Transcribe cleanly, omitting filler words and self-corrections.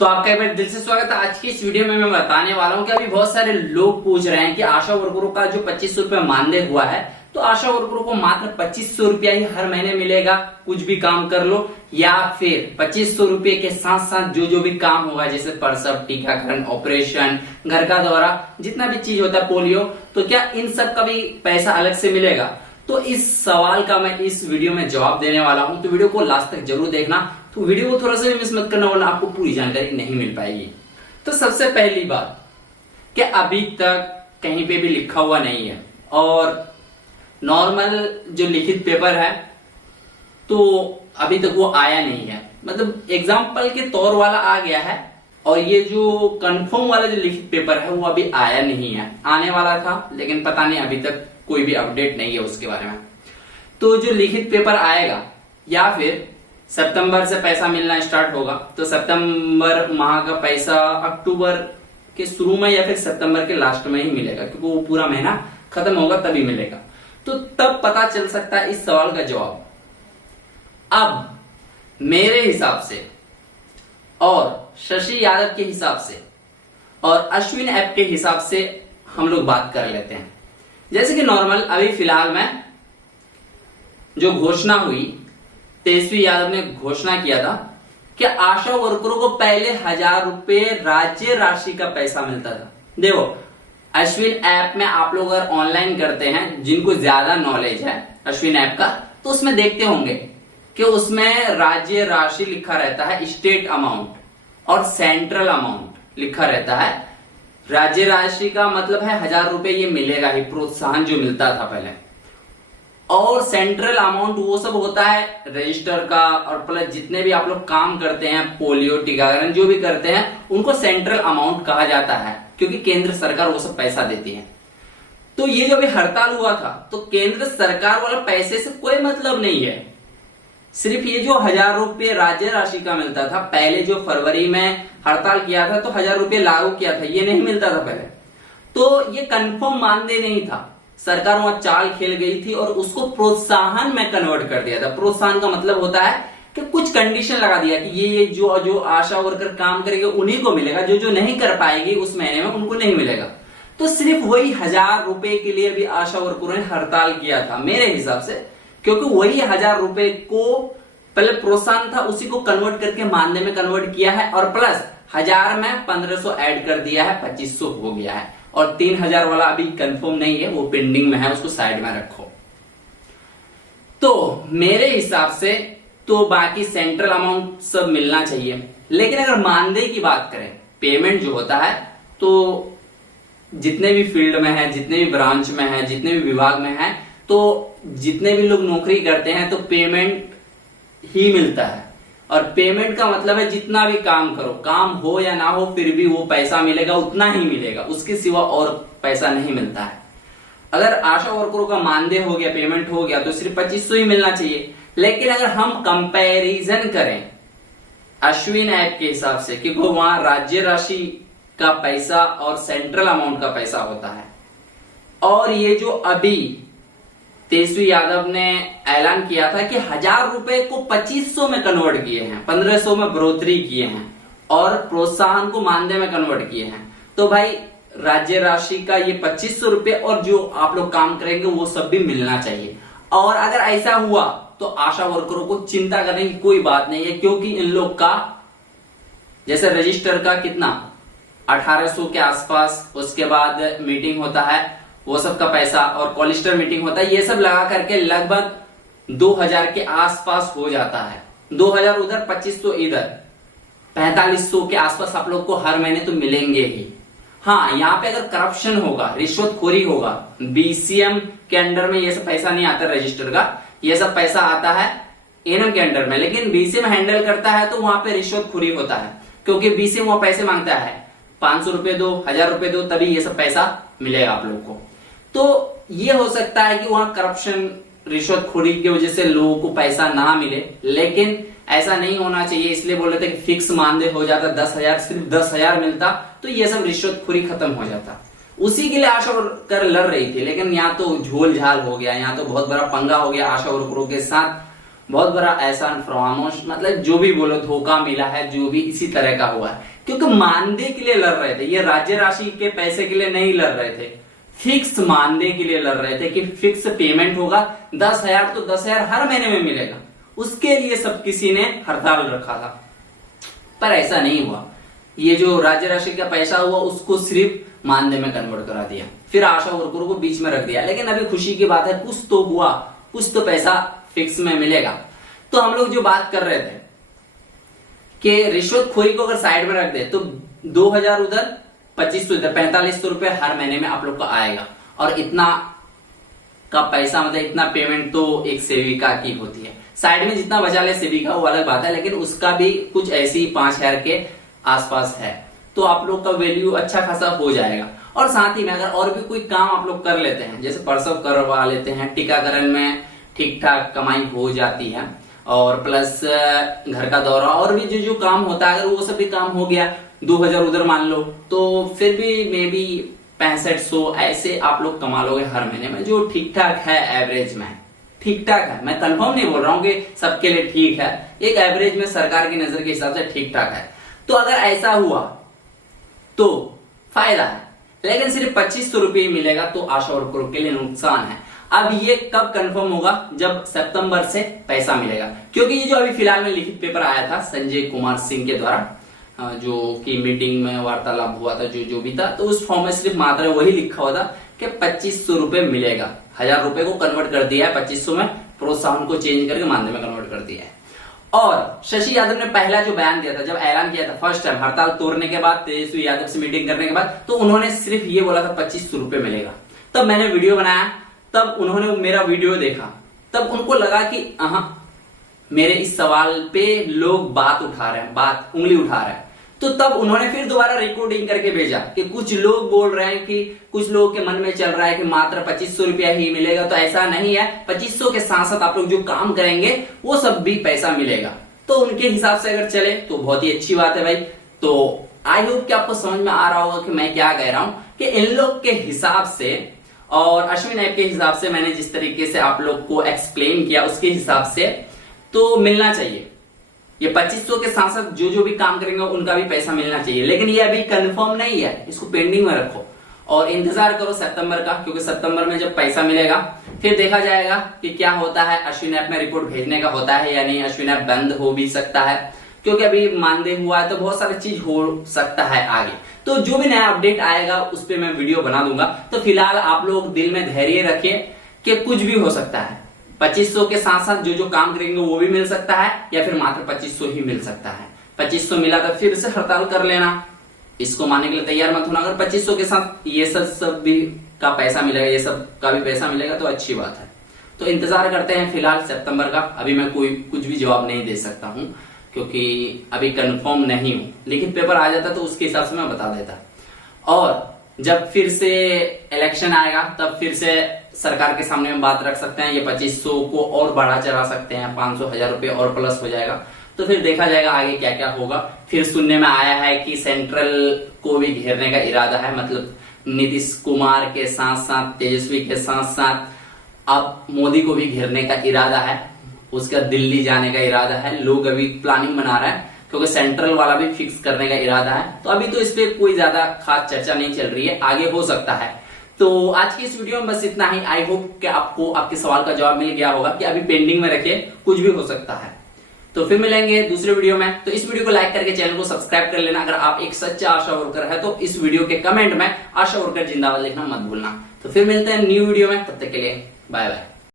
तो आपका एक बार दिल से स्वागत है। आज की इस वीडियो में मैं बताने वाला हूं कि अभी बहुत सारे लोग पूछ रहे हैं कि आशा वर्करों का जो 2500 रुपये मानदेय हुआ है, तो आशा वर्करों को मात्र 2500 रुपया ही हर महीने मिलेगा, कुछ भी काम कर लो, या फिर 2500 रुपये के साथ साथ जो भी काम होगा जैसे प्रसव, टीकाकरण, ऑपरेशन, घर का दौरा, जितना भी चीज होता है, पोलियो, तो क्या इन सब का भी पैसा अलग से मिलेगा? तो इस सवाल का मैं इस वीडियो में जवाब देने वाला हूं, तो वीडियो को लास्ट तक जरूर देखना। तो वीडियो को थोड़ा सा भी मिस मत करना वरना आपको पूरी जानकारी नहीं मिल पाएगी। तो सबसे पहली बात कि अभी तक कहीं पे भी लिखा हुआ नहीं है, और नॉर्मल जो लिखित पेपर है तो अभी तक वो आया नहीं है, मतलब एग्जाम्पल के तौर वाला आ गया है, और ये जो कंफर्म वाला जो लिखित पेपर है वो अभी आया नहीं है। आने वाला था लेकिन पता नहीं, अभी तक कोई भी अपडेट नहीं है उसके बारे में। तो जो लिखित पेपर आएगा या फिर सितंबर से पैसा मिलना स्टार्ट होगा, तो सितंबर माह का पैसा अक्टूबर के शुरू में या फिर सितंबर के लास्ट में ही मिलेगा, क्योंकि वो पूरा महीना खत्म होगा तभी मिलेगा। तो तब पता चल सकता है इस सवाल का जवाब। अब मेरे हिसाब से और शशि यादव के हिसाब से और अश्विन ऐप के हिसाब से हम लोग बात कर लेते हैं। जैसे कि नॉर्मल अभी फिलहाल में जो घोषणा हुई, तेजस्वी यादव ने घोषणा किया था कि आशा वर्करों को पहले 1000 रुपए राज्य राशि का पैसा मिलता था। देखो, अश्विन ऐप में आप लोग अगर ऑनलाइन करते हैं, जिनको ज्यादा नॉलेज है अश्विन ऐप का, तो उसमें देखते होंगे कि उसमें राज्य राशि लिखा रहता है, स्टेट अमाउंट, और सेंट्रल अमाउंट लिखा रहता है। राज्य राशि का मतलब है 1000 रुपए ये मिलेगा ही, प्रोत्साहन जो मिलता था पहले, और सेंट्रल अमाउंट वो सब होता है रजिस्टर का, और प्लस जितने भी आप लोग काम करते हैं, पोलियो, टीकाकरण जो भी करते हैं, उनको सेंट्रल अमाउंट कहा जाता है, क्योंकि केंद्र सरकार वो सब पैसा देती है। तो ये जो भी हड़ताल हुआ था, तो केंद्र सरकार वाला पैसे से कोई मतलब नहीं है, सिर्फ ये जो 1000 रुपये राज्य राशि का मिलता था, पहले जो फरवरी में हड़ताल किया था तो 1000 रुपये लागू किया था, ये नहीं मिलता था पहले। तो ये कंफर्म मानदेय नहीं था, सरकार वहां चाल खेल गई थी और उसको प्रोत्साहन में कन्वर्ट कर दिया था। प्रोत्साहन का मतलब होता है कि कुछ कंडीशन लगा दिया कि ये जो आशा वर्कर काम करेंगे उन्हीं को मिलेगा, जो नहीं कर पाएगी उस महीने में उनको नहीं मिलेगा। तो सिर्फ वही 1000 रुपए के लिए भी आशा वर्करों ने हड़ताल किया था मेरे हिसाब से, क्योंकि वही 1000 रुपए को पहले प्रोत्साहन था, उसी को कन्वर्ट करके मानदेय में कन्वर्ट किया है, और प्लस 1000 में 1500 ऐड कर दिया है, 2500 हो गया है। और 3000 वाला अभी कंफर्म नहीं है, वो पेंडिंग में है, उसको साइड में रखो। तो मेरे हिसाब से तो बाकी सेंट्रल अमाउंट सब मिलना चाहिए, लेकिन अगर मानदेय की बात करें, पेमेंट जो होता है, तो जितने भी फील्ड में है, जितने भी ब्रांच में है, जितने भी विभाग में है, तो जितने भी लोग नौकरी करते हैं तो पेमेंट ही मिलता है। और पेमेंट का मतलब है जितना भी काम करो, काम हो या ना हो, फिर भी वो पैसा मिलेगा, उतना ही मिलेगा, उसके सिवा और पैसा नहीं मिलता है। अगर आशा वर्करों का मानदेय हो गया, पेमेंट हो गया, तो सिर्फ 2500 ही मिलना चाहिए। लेकिन अगर हम कंपैरिजन करें अश्विन ऐप के हिसाब से, क्योंकि वहां राज्य राशि का पैसा और सेंट्रल अमाउंट का पैसा होता है, और ये जो अभी तेजस्वी यादव ने ऐलान किया था कि 1000 रुपए को 2500 में कन्वर्ट किए हैं, 1500 में बढ़ोतरी किए हैं, और प्रोत्साहन को मानदेय में कन्वर्ट किए हैं, तो भाई राज्य राशि का ये 2500 रुपए और जो आप लोग काम करेंगे वो सब भी मिलना चाहिए। और अगर ऐसा हुआ तो आशा वर्करों को चिंता करने की कोई बात नहीं है, क्योंकि इन लोग का जैसे रजिस्टर का कितना 1800 के आसपास, उसके बाद मीटिंग होता है वो सब का पैसा, और कॉलिस्टर मीटिंग होता है, ये सब लगा करके लगभग 2000 के आसपास हो जाता है। 2000 उधर, 2500 इधर, 4500 के आसपास आप लोग को हर महीने तो मिलेंगे ही। हाँ, यहाँ पे अगर करप्शन होगा, रिश्वतखोरी होगा, बीसीएम के अंडर में ये सब पैसा नहीं आता, रजिस्टर का ये सब पैसा आता है एनएम के अंडर में, लेकिन बीसीएम हैंडल करता है तो वहां पे रिश्वतखोरी होता है, क्योंकि बीसीएम वहां पैसे मांगता है, 500 रुपए दो, 1000 रुपए दो, तभी ये सब पैसा मिलेगा आप लोग को। तो ये हो सकता है कि वहां करप्शन, रिश्वतखोरी की वजह से लोगों को पैसा ना मिले, लेकिन ऐसा नहीं होना चाहिए। इसलिए बोल रहे थे कि फिक्स मानदेय हो जाता 10,000, सिर्फ 10,000 मिलता तो ये सब रिश्वतखोरी खत्म हो जाता। उसी के लिए आशा वर्कर लड़ रही थी, लेकिन यहाँ तो झोल झाल हो गया, यहाँ तो बहुत बड़ा पंगा हो गया आशा वर्करों के साथ। बहुत बड़ा ऐसा फ्रॉमोश मतलब जो भी बोलो धोखा मिला है, जो भी इसी तरह का हुआ है। क्योंकि मानदेय के लिए लड़ रहे थे, ये राज्य राशि के पैसे के लिए नहीं लड़ रहे थे, फिक्स मानदेय के लिए लड़ रहे थे कि फिक्स पेमेंट होगा 10,000 तो 10,000 हर महीने में मिलेगा। उसके लिए सब किसी ने हड़ताल रखा था, पर ऐसा नहीं हुआ। ये जो राज्य राशि का पैसा हुआ उसको सिर्फ मानदेय में कन्वर्ट करा दिया, फिर आशा वर्करों को बीच में रख दिया। लेकिन अभी खुशी की बात है, कुछ तो हुआ, कुछ तो पैसा फिक्स में मिलेगा। तो हम लोग जो बात कर रहे थे कि रिश्वतखोरी को अगर साइड में रख दे तो 2,000 उधर 2500 इधर 4500 रुपए हर महीने में आप लोग का आएगा। और इतना का पैसा मतलब इतना पेमेंट तो एक सेविका की होती है। साइड में जितना बचा ले सेविका वो अलग बात है, लेकिन उसका भी कुछ ऐसी 5,000 के आसपास है, तो आप लोग का वैल्यू अच्छा खासा हो जाएगा। और साथ ही में अगर और भी कोई काम आप लोग कर लेते हैं, जैसे प्रसव करवा लेते हैं, टीकाकरण में ठीक ठाक कमाई हो जाती है, और प्लस घर का दौरा और भी जो काम होता है, अगर वो सब भी काम हो गया 2,000 उधर मान लो, तो फिर भी मे बी 6500 ऐसे आप लोग कमा लोगे हर महीने में, जो ठीक ठाक है, एवरेज में ठीक ठाक है। मैं कंफर्म नहीं बोल रहा हूँ कि सबके लिए ठीक है, एक एवरेज में सरकार की नजर के हिसाब से ठीक ठाक है। तो अगर ऐसा हुआ तो फायदा है, लेकिन सिर्फ 2500 रुपये मिलेगा तो आशा वर्करों के लिए नुकसान है। अब ये कब कंफर्म होगा? जब सितंबर से पैसा मिलेगा, क्योंकि ये जो अभी फिलहाल में लिखित पेपर आया था संजय कुमार सिंह के द्वारा, जो कि मीटिंग में वार्तालाप हुआ था, जो भी था, तो उस फॉर्म में सिर्फ मात्र वही लिखा हुआ था कि 2500 रुपये मिलेगा। 1000 रुपए को कन्वर्ट कर दिया है 2500 में, प्रोत्साहन को चेंज करके मानदेय में कन्वर्ट कर दिया है। और शशि यादव ने पहला जो बयान दिया था, जब ऐलान किया था फर्स्ट टाइम हड़ताल तोड़ने के बाद, तेजस्वी यादव से मीटिंग करने के बाद, तो उन्होंने सिर्फ ये बोला था 2500 रुपये मिलेगा। तब मैंने वीडियो बनाया, तब उन्होंने मेरा वीडियो देखा, तब उनको लगा कि मेरे इस सवाल पे लोग बात उठा रहे हैं, बात उंगली उठा रहे हैं। तो तब उन्होंने फिर दोबारा रिकॉर्डिंग करके भेजा कि कुछ लोग बोल रहे हैं कि कुछ लोगों के मन में चल रहा है कि मात्र 2500 रुपया ही मिलेगा, तो ऐसा नहीं है। 2500 के साथ साथ आप लोग जो काम करेंगे वो सब भी पैसा मिलेगा। तो उनके हिसाब से अगर चले तो बहुत ही अच्छी बात है भाई। तो आई होप कि आपको समझ में आ रहा होगा कि मैं क्या कह रहा हूं, कि इन लोग के हिसाब से और अश्विन ऐप के हिसाब से मैंने जिस तरीके से आप लोग को एक्सप्लेन किया उसके हिसाब से तो मिलना चाहिए। ये 2500 के साथ साथ जो भी काम करेंगे उनका भी पैसा मिलना चाहिए, लेकिन ये अभी कंफर्म नहीं है, इसको पेंडिंग में रखो और इंतजार करो सितंबर का, क्योंकि सितंबर में जब पैसा मिलेगा फिर देखा जाएगा कि क्या होता है। अश्विन ऐप में रिपोर्ट भेजने का होता है या नहीं, अश्विन ऐप बंद हो भी सकता है, क्योंकि अभी मानदेय हुआ है तो बहुत सारी चीज हो सकता है आगे। तो जो भी नया अपडेट आएगा उस पर मैं वीडियो बना दूंगा। तो फिलहाल आप लोग दिल में धैर्य रखिए कि कुछ भी हो सकता है। 2500 के साथ साथ जो काम करेंगे वो भी मिल सकता है, या फिर मात्र 2500 ही मिल सकता है। 2500 मिला तो फिर से हड़ताल कर लेना, इसको मानने के लिए तैयार मत होना। अगर 2500 के साथ ये सब भी का पैसा मिलेगा, ये सब का भी पैसा मिलेगा तो अच्छी बात है। तो इंतजार करते हैं फिलहाल सितंबर का। अभी मैं कुछ भी जवाब नहीं दे सकता हूं, क्योंकि अभी कंफर्म नहीं हूं। लिखित पेपर आ जाता तो उसके हिसाब से मैं बता देता। और जब फिर से इलेक्शन आएगा तब फिर से सरकार के सामने में बात रख सकते हैं, ये 2500 को और बढ़ा चढ़ा सकते हैं, 500 1000 रुपये और प्लस हो जाएगा। तो फिर देखा जाएगा आगे क्या क्या होगा। फिर सुनने में आया है कि सेंट्रल को भी घेरने का इरादा है, मतलब नीतीश कुमार के साथ साथ तेजस्वी के साथ साथ अब मोदी को भी घेरने का इरादा है, उसका दिल्ली जाने का इरादा है। लोग अभी प्लानिंग बना रहे हैं, क्योंकि सेंट्रल वाला भी फिक्स करने का इरादा है। तो अभी तो इस पे कोई ज्यादा खास चर्चा नहीं चल रही है, आगे हो सकता है। तो आज की इस वीडियो में बस इतना ही। आई होप कि आपको आपके सवाल का जवाब मिल गया होगा कि अभी पेंडिंग में रखे, कुछ भी हो सकता है। तो फिर मिलेंगे दूसरे वीडियो में। तो इस वीडियो को लाइक करके चैनल को सब्सक्राइब कर लेना। अगर आप एक सच्चा आशा वर्कर है तो इस वीडियो के कमेंट में आशा वर्कर जिंदाबाद लिखना मत भूलना। तो फिर मिलते हैं न्यू वीडियो में, तब तक के लिए बाय बाय।